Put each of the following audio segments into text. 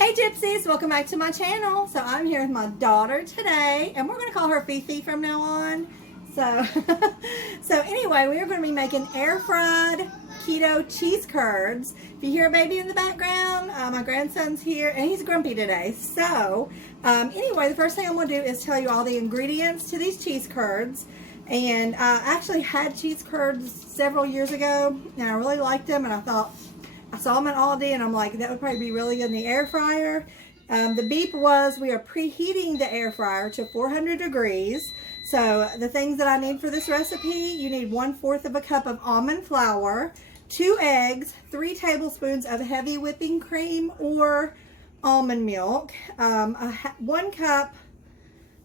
Hey Gypsies, welcome back to my channel. So I'm here with my daughter today, and we're going to call her Fifi from now on. So, anyway, we are going to be making air fried keto cheese curds. If you hear a baby in the background, my grandson's here, and he's grumpy today. So, anyway, the first thing I'm going to do is tell you all the ingredients to these cheese curds. And I actually had cheese curds several years ago, and I really liked them, and I thought, I saw them at Aldi, and I'm like, that would probably be really good in the air fryer. The beep was we are preheating the air fryer to 400 degrees. So the things that I need for this recipe, you need 1/4 of a cup of almond flour, 2 eggs, 3 tablespoons of heavy whipping cream or almond milk, 1 cup,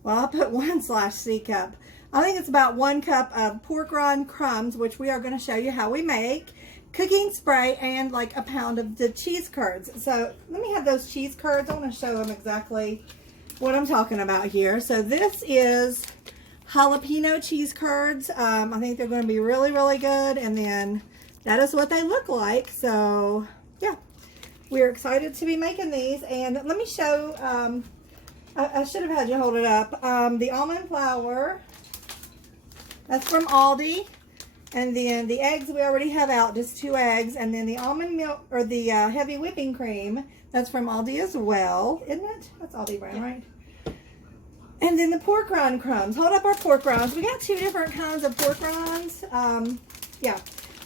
well, I'll put 1/C cup. I think it's about 1 cup of pork rind crumbs, which we are going to show you how we make. Cooking spray, and like a pound of the cheese curds. So let me have those cheese curds. I want to show them exactly what I'm talking about here. So this is jalapeno cheese curds. I think they're going to be really, really good. And then that is what they look like. So yeah, we're excited to be making these. And let me show, I should have had you hold it up. The almond flour, that's from Aldi. And then the eggs we already have out, just 2 eggs. And then the almond milk, or the heavy whipping cream, that's from Aldi as well, isn't it? That's Aldi brand, right? And then the pork rind crumbs. Hold up our pork rinds. We got 2 different kinds of pork rinds. Yeah,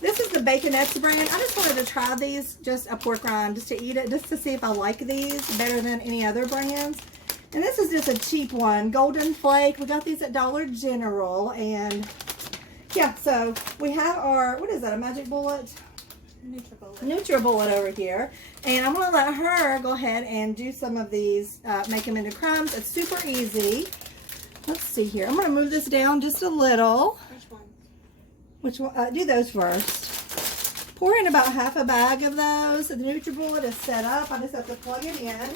this is the Baconettes brand. I just wanted to try these, just a pork rind, just to eat it, just to see if I like these better than any other brands. And this is just a cheap one, Golden Flake. We got these at Dollar General, and yeah, so we have our, what is that, a Magic Bullet? NutriBullet over here. And I'm going to let her go ahead and do some of these, make them into crumbs. It's super easy. Let's see here. I'm going to move this down just a little. Which one? Which one? Do those first. Pour in about half a bag of those. The NutriBullet is set up. I just have to plug it in.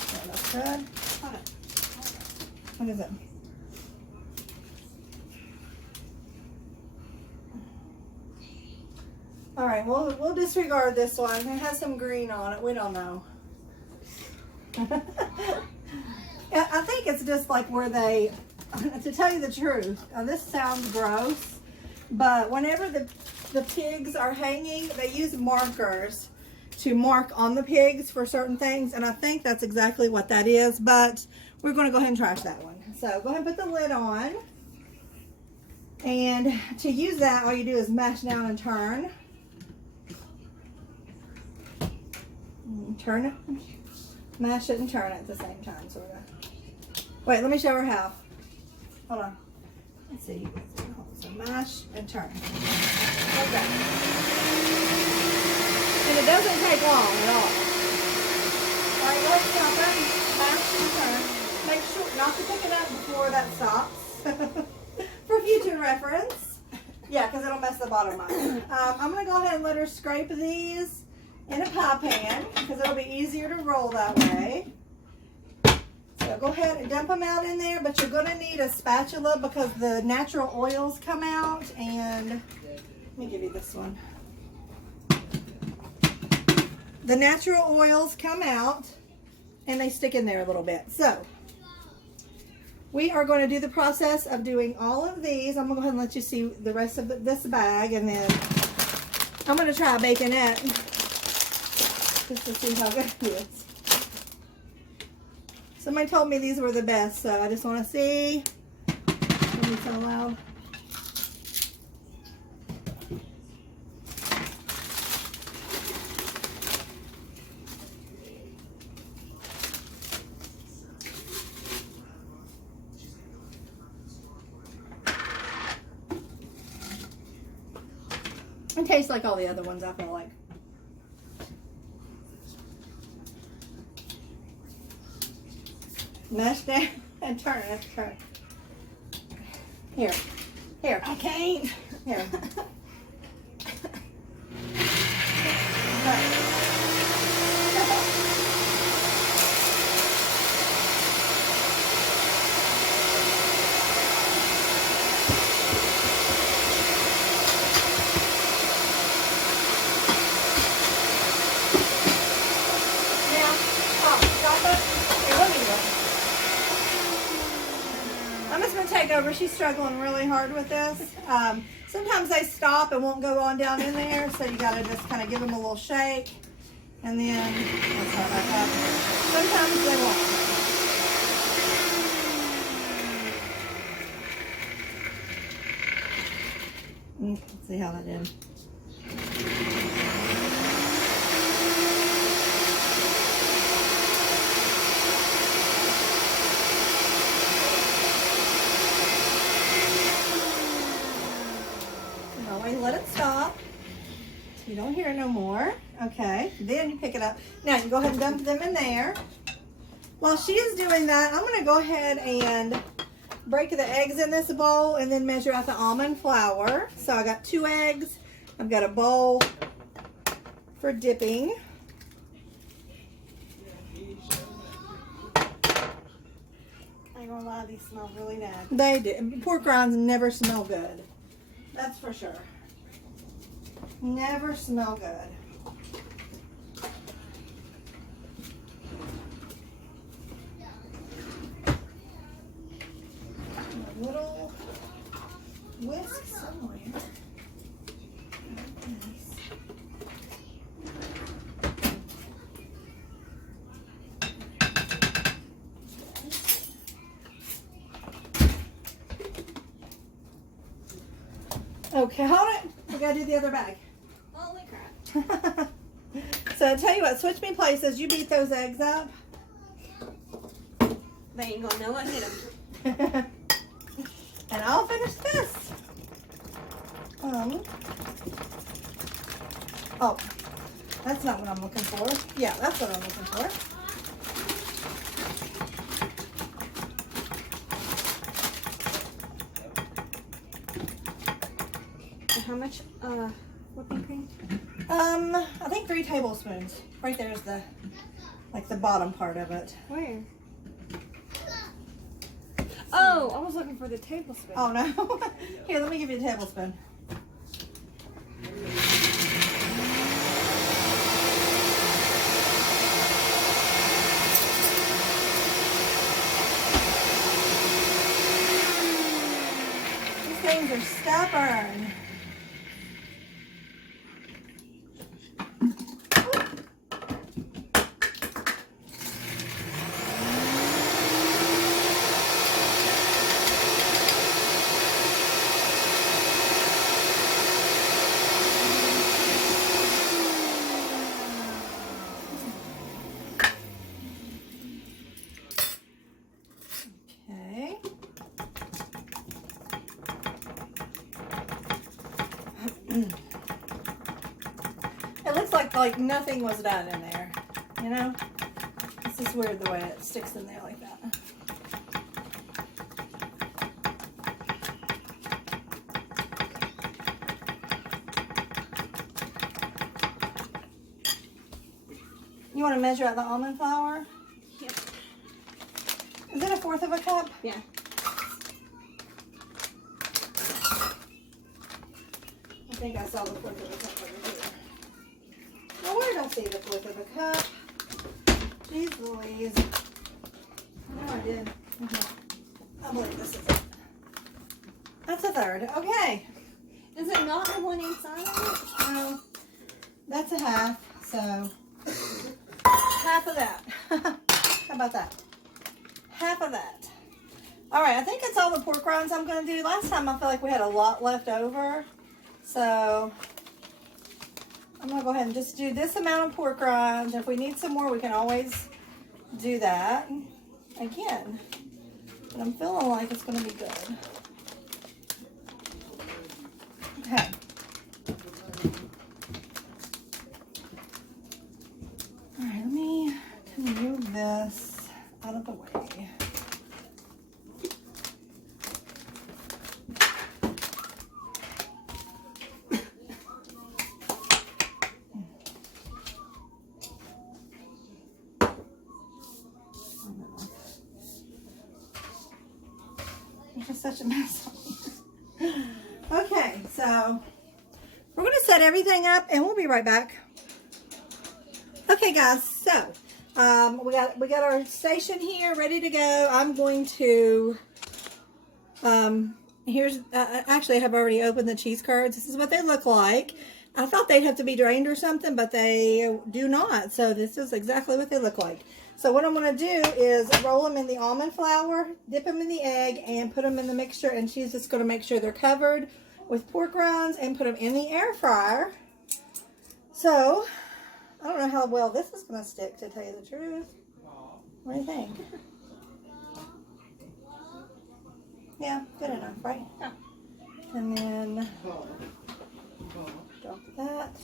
Okay, that's good. What is it? All right, we'll disregard this one. It has some green on it. We don't know. I think it's just like where they, to tell you the truth, this sounds gross, but whenever the pigs are hanging, they use markers to mark on the pigs for certain things, and I think that's exactly what that is, but we're going to go ahead and trash that one. So go ahead and put the lid on, and to use that, all you do is mash down and turn. Turn it, mash it, and turn it at the same time, sort of. Wait, let me show her how. Hold on. Let's see. So mash and turn. Okay. And it doesn't take long at all. All right, let's stop it. Mash and turn. Make sure not to pick it up before that stops. For future reference. Yeah, because it'll mess the bottom up. I'm going to go ahead and let her scrape these in a pie pan, because it'll be easier to roll that way. So go ahead and dump them out in there, but you're going to need a spatula because the natural oils come out. And let me give you this one. The natural oils come out and they stick in there a little bit. So we are going to do the process of doing all of these. I'm going to go ahead and let you see the rest of this bag, and then I'm going to try a baconette just to see how good it is. Somebody told me these were the best, so I just want to see. Let me so loud. It tastes like all the other ones, I feel like. Mash down and turn it. Turn. Here. I can't. Here. Okay. over. She's struggling really hard with this. Sometimes they stop and won't go on down in there, so you gotta just kind of give them a little shake. And then, sometimes they won't. Let's see how that did. Always let it stop so you don't hear it no more. Okay, then you pick it up. Now you go ahead and dump them in there. While she is doing that, I'm going to go ahead and break the eggs in this bowl and then measure out the almond flour. So I got 2 eggs. I've got a bowl for dipping. I ain't gonna lie, these smell really nasty. They do. Pork rinds never smell good. That's for sure. Never smell good. A little whisk somewhere. Okay, hold it. We gotta do the other bag. Holy crap. So I tell you what, switch me places. You beat those eggs up. They ain't gonna know what hit them. And I'll finish this. Oh, that's not what I'm looking for. Yeah, that's what I'm looking for. How much whipping cream? I think 3 tablespoons. Right there's the, like the bottom part of it. Where? Oh, I was looking for the tablespoon. Oh no. Here, let me give you a tablespoon. These things are stubborn. Okay. It looks like nothing was done in there, you know? It's just weird the way it sticks in there like that. You want to measure out the almond flour? Yep. Is it 1/4 of a cup? Yeah. I think I saw the 1/4 of a cup over here. Now where did I see the 1/4 of a cup? Jeez Louise. No, I did. I believe this is it. That's 1/3. Okay. Is it not on one inside of it? No. That's a half, so half of that. How about that? Half of that. All right, I think that's all the pork rinds I'm going to do. Last time I feel like we had a lot left over. So I'm going to go ahead and just do this amount of pork rinds. If we need some more, we can always do that again. But I'm feeling like it's going to be good. Okay. All right, let me move this out of the way. There's just such a mess on here. Okay, so we're going to set everything up and we'll be right back. Okay guys, so we got our station here ready to go. I'm going to Here's, actually I have already opened the cheese curds. This is what they look like. I thought they'd have to be drained or something, but they do not. So this is exactly what they look like. So what I'm going to do is roll them in the almond flour, dip them in the egg, and put them in the mixture. And she's just going to make sure they're covered with pork rinds and put them in the air fryer. So I don't know how well this is going to stick, to tell you the truth. What do you think? Yeah, good enough, right? Yeah. And then drop that.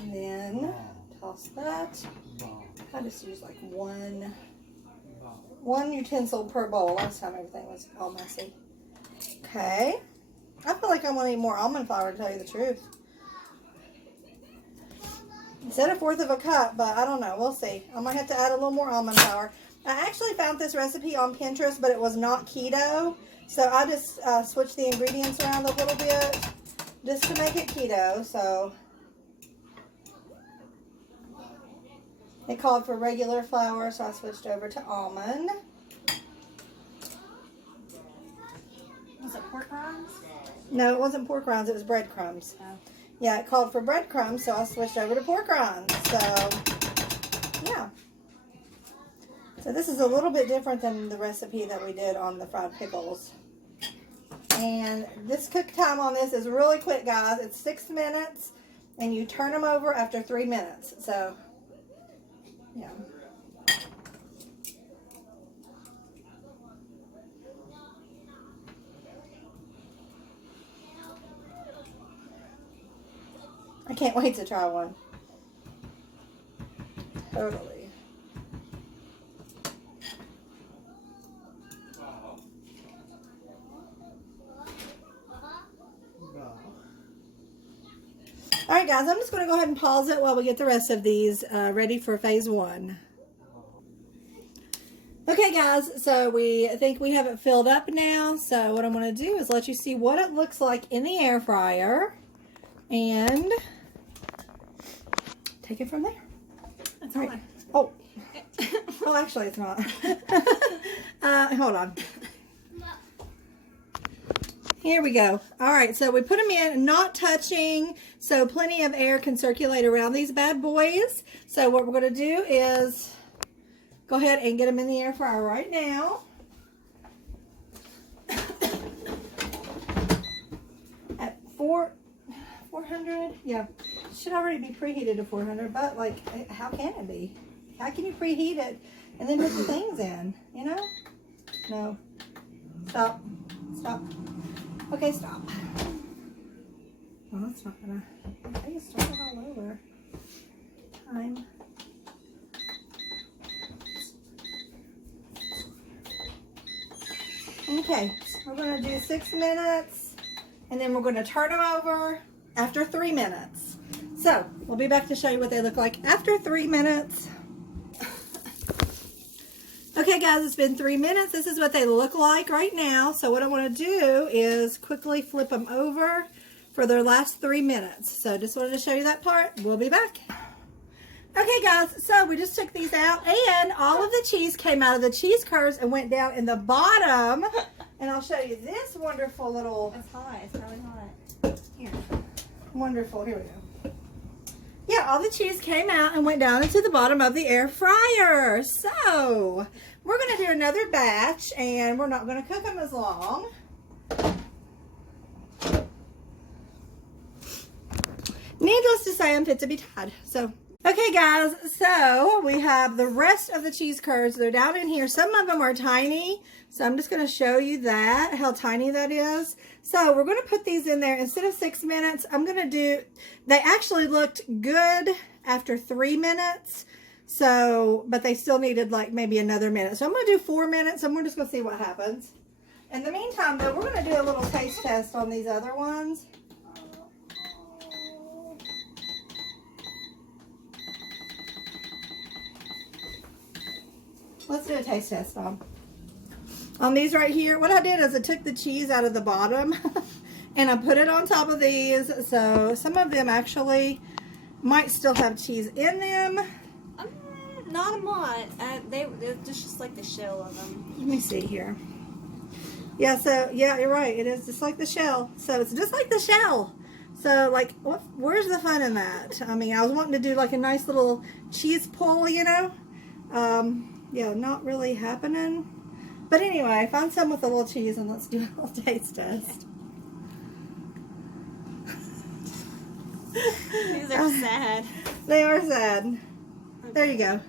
And then toss that. I just use like one utensil per bowl. Last time everything was all messy. Okay. I feel like I want to eat more almond flour, to tell you the truth. It said 1/4 of a cup, but I don't know. We'll see. I might have to add a little more almond flour. I actually found this recipe on Pinterest, but it was not keto. So I just switched the ingredients around a little bit just to make it keto. So it called for regular flour, so I switched over to almond. Was it pork rinds? No, it wasn't pork rinds. It was breadcrumbs. Oh. Yeah, it called for breadcrumbs, so I switched over to pork rinds. So, yeah. So this is a little bit different than the recipe that we did on the fried pickles. And this cook time on this is really quick, guys. It's 6 minutes, and you turn them over after 3 minutes. So, yeah. I can't wait to try one. Totally. Alright guys, I'm just going to go ahead and pause it while we get the rest of these ready for phase 1. Okay guys, so we think we have it filled up now. So what I'm going to do is let you see what it looks like in the air fryer. And take it from there. That's all right. Oh. Oh, actually it's not. Hold on. Here we go. All right, so we put them in, not touching, so plenty of air can circulate around these bad boys. So what we're going to do is go ahead and get them in the air fryer right now. At 400, yeah, it should already be preheated to 400, but like, how can it be? How can you preheat it and then put the things in, you know? No. Stop. Stop. Okay, stop. Well, that's not gonna, I just started all over. Time. Okay, we're gonna do 6 minutes, and then we're gonna turn them over after 3 minutes. So, we'll be back to show you what they look like after 3 minutes. Okay guys, it's been 3 minutes. This is what they look like right now. So what I want to do is quickly flip them over for their last 3 minutes. So just wanted to show you that part. We'll be back. Okay guys, so we just took these out and all of the cheese came out of the cheese curds and went down in the bottom. And I'll show you this wonderful little... It's hot. It's probably hot. Here. Wonderful. Here we go. Yeah, all the cheese came out and went down into the bottom of the air fryer. So, we're going to do another batch, and we're not going to cook them as long. Needless to say, I'm fit to be tied. So, okay guys, so we have the rest of the cheese curds. They're down in here. Some of them are tiny, so I'm just going to show you that, how tiny that is. So we're going to put these in there. Instead of 6 minutes, I'm going to do, they actually looked good after 3 minutes. So, but they still needed like maybe another minute. So I'm going to do 4 minutes and we're just going to see what happens. In the meantime though, we're going to do a little taste test on these other ones. Let's do a taste test on these right here. What I did is I took the cheese out of the bottom and I put it on top of these. So some of them actually might still have cheese in them. Not a lot. They're just like the shell of them. Let me see here. Yeah, so, yeah, you're right. It is just like the shell. So it's just like the shell. So, like, where's the fun in that? I mean, I was wanting to do, like, a nice little cheese pull, you know? Yeah, not really happening. But anyway, find some with a little cheese and let's do a little taste test. These are sad. They are sad. There you go.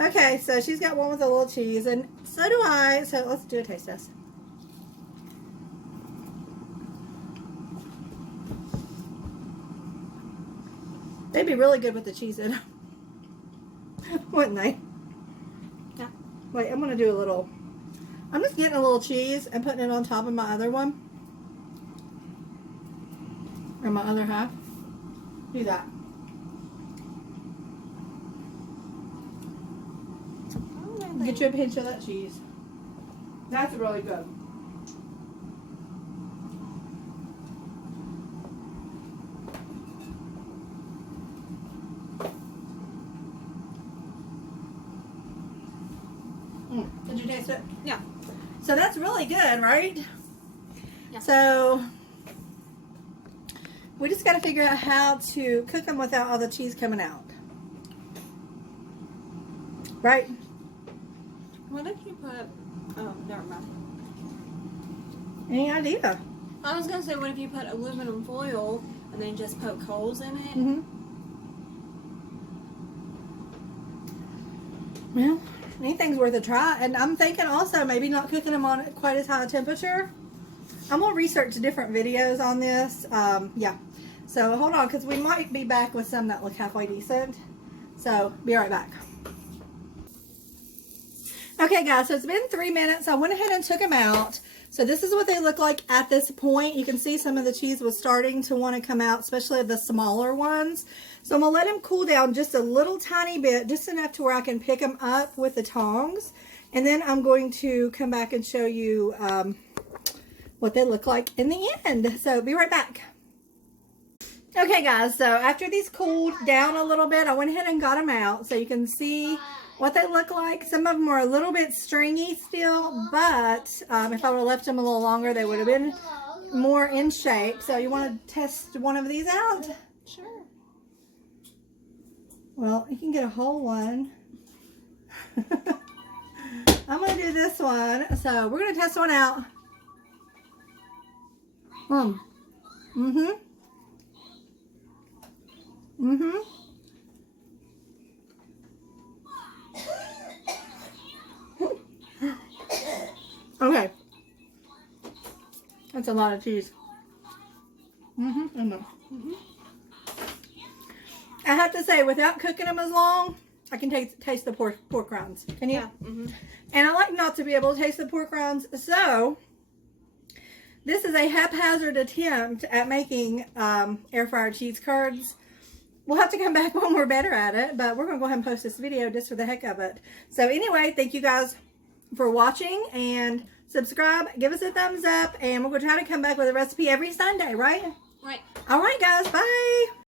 Okay, so she's got one with a little cheese, and so do I. So let's do a taste test. They'd be really good with the cheese in them, wouldn't they? Yeah. Wait, I'm going to do a little. I'm just getting a little cheese and putting it on top of my other one. Or my other half. Do that. Get you a pinch of that cheese. That's really good. Did you taste it? Yeah. So that's really good, right? Yeah. So we just got to figure out how to cook them without all the cheese coming out. Right? What if you put... Oh, never mind. Any idea? I was going to say, what if you put aluminum foil and then just poke holes in it? Mm-hmm. Well, anything's worth a try. And I'm thinking also maybe not cooking them on quite as high a temperature. I'm going to research different videos on this. Yeah. So hold on, because we might be back with some that look halfway decent. So be right back. Okay, guys, so it's been 3 minutes. I went ahead and took them out. So this is what they look like at this point. You can see some of the cheese was starting to want to come out, especially the smaller ones. So I'm going to let them cool down just a little tiny bit, just enough to where I can pick them up with the tongs. And then I'm going to come back and show you what they look like in the end. So be right back. Okay, guys, so after these cooled down a little bit, I went ahead and got them out so you can see what they look like. Some of them are a little bit stringy still, but if I would have left them a little longer, they would have been more in shape. So you want to test one of these out? Sure. Well, you can get a whole one. I'm going to do this one. So we're going to test one out. Mm-hmm. Okay. That's a lot of cheese. I have to say, without cooking them as long, I can taste the pork rinds. Can you? Yeah. And I like not to be able to taste the pork rinds, so this is a haphazard attempt at making air fryer cheese curds. We'll have to come back when we're better at it, but we're going to go ahead and post this video just for the heck of it. So anyway, thank you guys for watching, and subscribe, give us a thumbs up, and we're going to try to come back with a recipe every Sunday, right? Right. All right, guys, bye.